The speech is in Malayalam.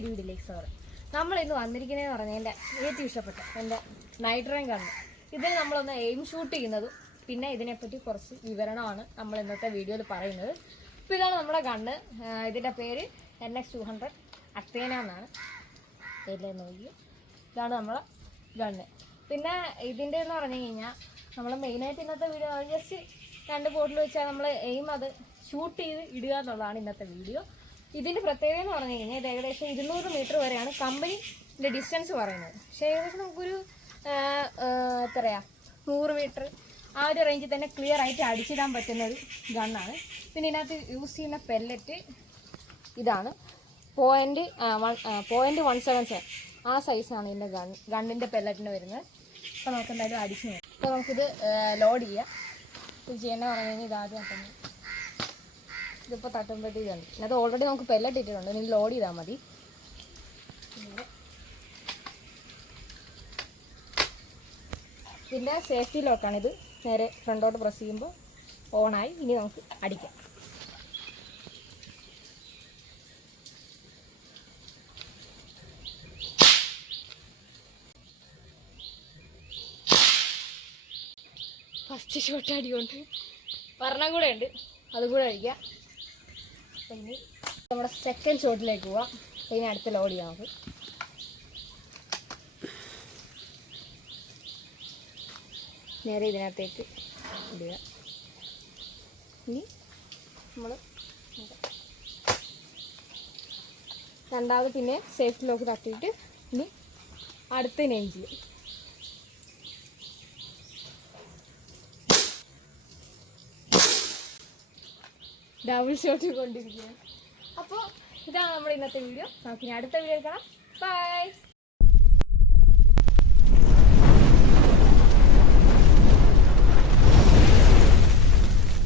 പുതിയൊരു വീഡിയോയിലേക്ക് സ്വാഗതം. നമ്മൾ ഇന്ന് വന്നിരിക്കുന്നതെന്ന് പറഞ്ഞാൽ എൻ്റെ ഏറ്റവും ഇഷ്ടപ്പെട്ട എൻ്റെ നൈറ്റ് റൈൻ ഗണ്ണ്. ഇതിൽ നമ്മളൊന്ന് എയിം ഷൂട്ട് ചെയ്യുന്നതും പിന്നെ ഇതിനെപ്പറ്റി കുറച്ച് വിവരണമാണ് നമ്മൾ ഇന്നത്തെ വീഡിയോയിൽ പറയുന്നത്. അപ്പോൾ ഇതാണ് നമ്മുടെ ഗണ്ണ്. ഇതിൻ്റെ പേര് NX200 അത്തേന എന്നാണ്. ഇതിലെ നോക്കി ഇതാണ് നമ്മളെ ഗണ്ണ്. പിന്നെ ഇതിൻ്റെ എന്ന് പറഞ്ഞു കഴിഞ്ഞാൽ നമ്മൾ മെയിനായിട്ട് ഇന്നത്തെ വീഡിയോ ജസ്റ്റ് 2 ബോട്ടിൽ വെച്ചാൽ നമ്മൾ എയിം അത് ഷൂട്ട് ചെയ്ത് ഇടുക എന്നുള്ളതാണ് ഇന്നത്തെ വീഡിയോ. ഇതിൻ്റെ പ്രത്യേകത എന്ന് പറഞ്ഞു കഴിഞ്ഞാൽ ഇത് ഏകദേശം 200 മീറ്റർ വരെയാണ് കമ്പനിൻ്റെ ഡിസ്റ്റൻസ് പറയുന്നത്. പക്ഷേ ഏകദേശം നമുക്കൊരു എത്രയാ 100 മീറ്റർ ആ ഒരു റേഞ്ചിൽ തന്നെ ക്ലിയർ ആയിട്ട് അടിച്ചിടാൻ പറ്റുന്ന ഒരു ഗണ്ണാണ്. പിന്നെ ഇതിനകത്ത് യൂസ് ചെയ്യുന്ന പെല്ലറ്റ് ഇതാണ് 0.177 ആ സൈസാണ് ഇതിൻ്റെ ഗണ്ണിൻ്റെ പെല്ലറ്റിന് വരുന്നത്. അപ്പോൾ നമുക്ക് എന്തായാലും അടിച്ച് നോക്കാം. അപ്പോൾ നമുക്കിത് ലോഡ് ചെയ്യാം. ഇത് ചെയ്യേണ്ടത് പറഞ്ഞു കഴിഞ്ഞാൽ ഇതാദ്യം തന്നെ ഇതിപ്പോൾ തട്ടുമ്പോഴത്തേക്കാണ്. അത് ഓൾറെഡി നമുക്ക് പെല്ലറ്റ് ഇട്ടിട്ടുണ്ട്. നിങ്ങൾ ലോഡ് ചെയ്താൽ മതി. ഇതിൻ്റെ സേഫ്റ്റി ലോക്കാണിത്. നേരെ ഫ്രണ്ടോട്ട് പ്രസ് ചെയ്യുമ്പോൾ ഓണായി. ഇനി നമുക്ക് അടിക്കാം. ഫസ്റ്റ് ഷോട്ട് അടിയുണ്ട്, ഒരെണ്ണം കൂടെ ഉണ്ട്, അതും കൂടെ അടിക്കാം. അപ്പം ഇനി നമ്മുടെ സെക്കൻഡ് ഷോട്ടിലേക്ക് പോവാം. ഇനി അടുത്ത് ലോഡ് ചെയ്യാം നമുക്ക്. നേരെ ഇതിനകത്തേക്ക് ഇടുക. ഇനി നമ്മൾ രണ്ടാമത് പിന്നെ സേഫ്റ്റി ലോക്ക് തട്ടിയിട്ട് ഇനി അടുത്ത് നെയിം ചെയ്യും. ഡബിൾ ഷോട്ട് കൊണ്ടിരിക്കുകയാണ്. അപ്പോൾ ഇതാണ് നമ്മുടെ ഇന്നത്തെ വീഡിയോ. നമുക്കിനി അടുത്ത വീഡിയോ കാണാം. ബൈ.